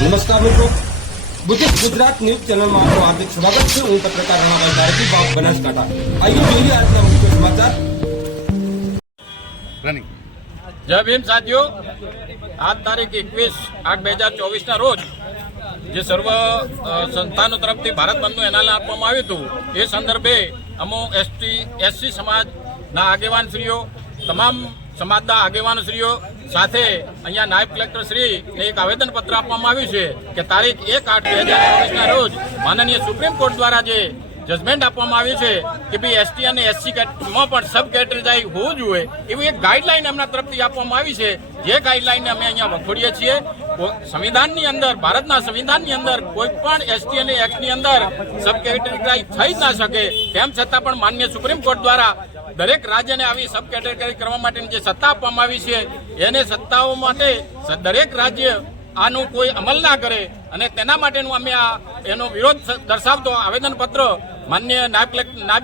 નમસ્કાર મિત્રો, ગુજરાત ન્યૂઝ ચેનલમાં આપનું હાર્દિક સ્વાગત છે। હું પત્રકાર રણાભાઈ ધારકી, બાપ બનાસકાંઠા। આइए જોઈએ આજના મુખ્ય સમાચાર। જય ભીમ સાથીઓ, આજ તારીખ 21/8/2024 રોજ જે સર્વ સંસ્થાનો તરફથી ભારત બંધનું એલાન આપવામાં આવ્યું હતું, એ સંદર્ભે અમો એસસી સમાજના આગેવાનશ્રીઓ, તમામ સમાજના આગેવાનશ્રીઓ સાથે અહીંયા નાયબ કલેક્ટર શ્રીને એક આવેદનપત્ર આપવામાં આવ્યું છે કે તારીખ 1/8/2024 રોજ માનનીય સુપ્રીમ કોર્ટ દ્વારા જે જજમેન્ટ આપવામાં આવ્યું છે કે ભાઈ એસટી અને એસસી કેટેગરીમાં પણ સબ કેટેગરી હોવું જોઈએ, એવી એક ગાઈડલાઈન એમના તરફથી આપવામાં આવી છે। જે ગાઈડલાઈનને અમે અહીંયા વખોડીએ છીએ। સંવિધાનની અંદર, ભારતના સંવિધાનની અંદર કોઈ પણ એસટી અને એક્સની અંદર સબ કેટેગરી થઈ જ ના શકે, તેમ છતાં પણ માન્ય સુપ્રીમ કોર્ટ દ્વારા દરેક રાજ્યને આવી સબ કેટેગરી કરવા માટેની જે સત્તા આપવામાં આવી છે, એને સત્તાઓ માટે દરેક રાજ્ય આનું કોઈ અમલ ના કરે અને તેના માટેનું અમે એનો વિરોધ દર્શાવતો આવેદનપત્ર માન્ય નાયબ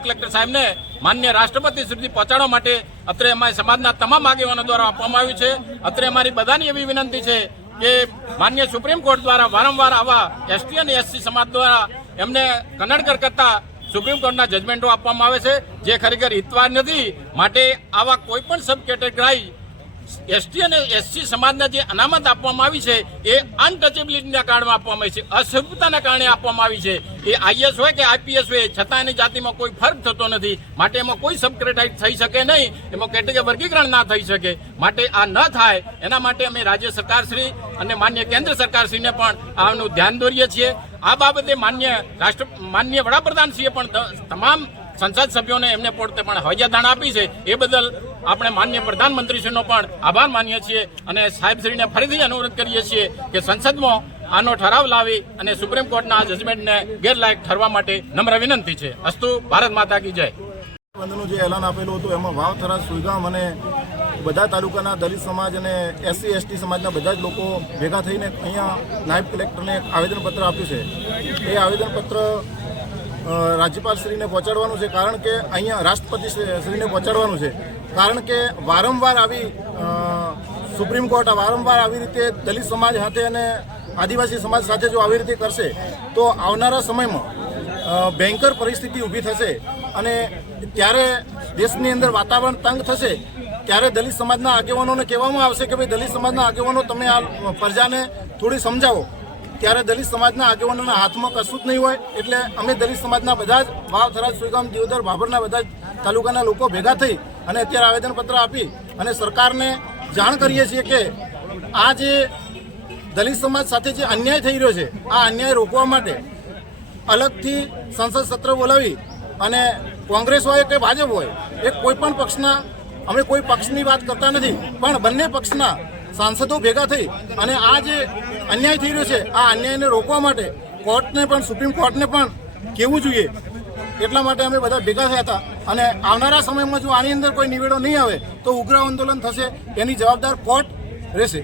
કલેક્ટર સાહેબને માન્ય રાષ્ટ્રપતિ સુધી પહોંચાડવા માટે અત્રે અમારી સમાજના તમામ આગેવાનો દ્વારા આપવામાં આવ્યું છે। અત્રે અમારી બધાની એવી વિનંતી છે કે માન્ય સુપ્રીમ કોર્ટ દ્વારા વારંવાર આવા એસટી અને એસસી સમાજ દ્વારા એમને કન્નડગર કરતા સુપ્રીમ કોર્ટના જજમેન્ટો આપવામાં આવે છે, જે ખરેખર હિતવાર નથી। માટે આવા કોઈ પણ સબ કેટેગરી એસટી અને એસસી સમાજના જે અનામત આપવામાં આવી છે એ અનટચેબિલિટીના કારણે આપવામાં આવી છે, અસભ્યતાના કારણે આપવામાં આવી છે। એ આઈએસ હોય કે આઈપીએસ હોય, છતાં એની જાતિમાં કોઈ ફરક થતો નથી। માટે એમાં કોઈ સબ કેટેગરી થઈ શકે નહીં, એમાં કેટેગરી વર્ગીકરણ ના થઈ શકે। માટે આ ન થાય એના માટે અમે રાજ્ય સરકારશ્રી અને માન્ય કેન્દ્ર સરકારશ્રીને પણ આનું ધ્યાન દોરીએ છીએ। આ બાબતે માન્ય વડાપ્રધાનશ્રીએ પણ તમામ સંસદ સભ્યોને એમને પોતે પણ હવાઈજાદાણ આપી છે। એ બદલ આપણે માન્ય પ્રધાનમંત્રીશ્રીનો પણ આભાર માનીએ છીએ અને સાહેબશ્રીને ફરીથી અનુરોધ કરીએ છીએ કે સંસદમાં આનો ઠરાવ લાવી અને સુપ્રીમ કોર્ટના આ જજમેન્ટને ગેરલાયક ઠરવા માટે નમ્ર વિનંતી છે। અસ્તુ, ભારત માતા કી જય। બંધનું જે એલાન આપેલું હતું એમાં વાવ, થરાદ, સુઈગામ અને બધા તાલુકાના દલિત સમાજ અને એસસી એસટી સમાજના બધા જ લોકો ભેગા થઈને અહીંયા નાયબ કલેક્ટરને એક આવેદનપત્ર આપ્યું છે। એ આવેદનપત્ર રાજ્યપાલશ્રીને પહોંચાડવાનું છે, કારણ કે અહીંયા રાષ્ટ્રપતિશ્રીને પહોંચાડવાનું છે, કારણ કે વારંવાર આવી સુપ્રીમ કોર્ટ વારંવાર આવી રીતે દલિત સમાજ સાથે અને આદિવાસી સમાજ સાથે જો આવી રીતે કરશે તો આવનારા સમયમાં ભયંકર પરિસ્થિતિ ઊભી થશે અને ત્યારે દેશની અંદર વાતાવરણ તંગ થશે। ત્યારે દલિત સમાજના આગેવાનોને કહેવામાં આવશે કે ભાઈ દલિત સમાજના આગેવાનો તમે આ પ્રજાને થોડી સમજાવો। ત્યારે દલિત સમાજના આગેવાનોના હાથમાં કશું જ નહીં હોય। એટલે અમે દલિત સમાજના બધા જ વાવ, થરાદ, સુઈગામ, દિયોદર, ભાભરના બધા જ તાલુકાના લોકો ભેગા થઈ અને અત્યારે આવેદનપત્ર આપી અને સરકારને જાણ કરીએ છીએ કે આ જે દલિત સમાજ સાથે જે અન્યાય થઈ રહ્યો છે, આ અન્યાય રોકવા માટે અલગથી સંસદ સત્ર બોલાવી અને કોંગ્રેસ હોય કે ભાજપ હોય, એ કોઈ પણ પક્ષના, અમે કોઈ પક્ષની વાત કરતા નથી, પણ બંને પક્ષના સાંસદો ભેગા થઈ અને આ જે અન્યાય થઈ રહ્યો છે, આ અન્યાયને રોકવા માટે કોર્ટને પણ, સુપ્રીમ કોર્ટને પણ કહેવું જોઈએ। એટલા માટે અમે બધા ભેગા થયા હતા અને આવનારા સમયમાં જો આની અંદર કોઈ નિવેડો નહીં આવે તો ઉગ્ર આંદોલન થશે, એની જવાબદાર કોર્ટ રહેશે।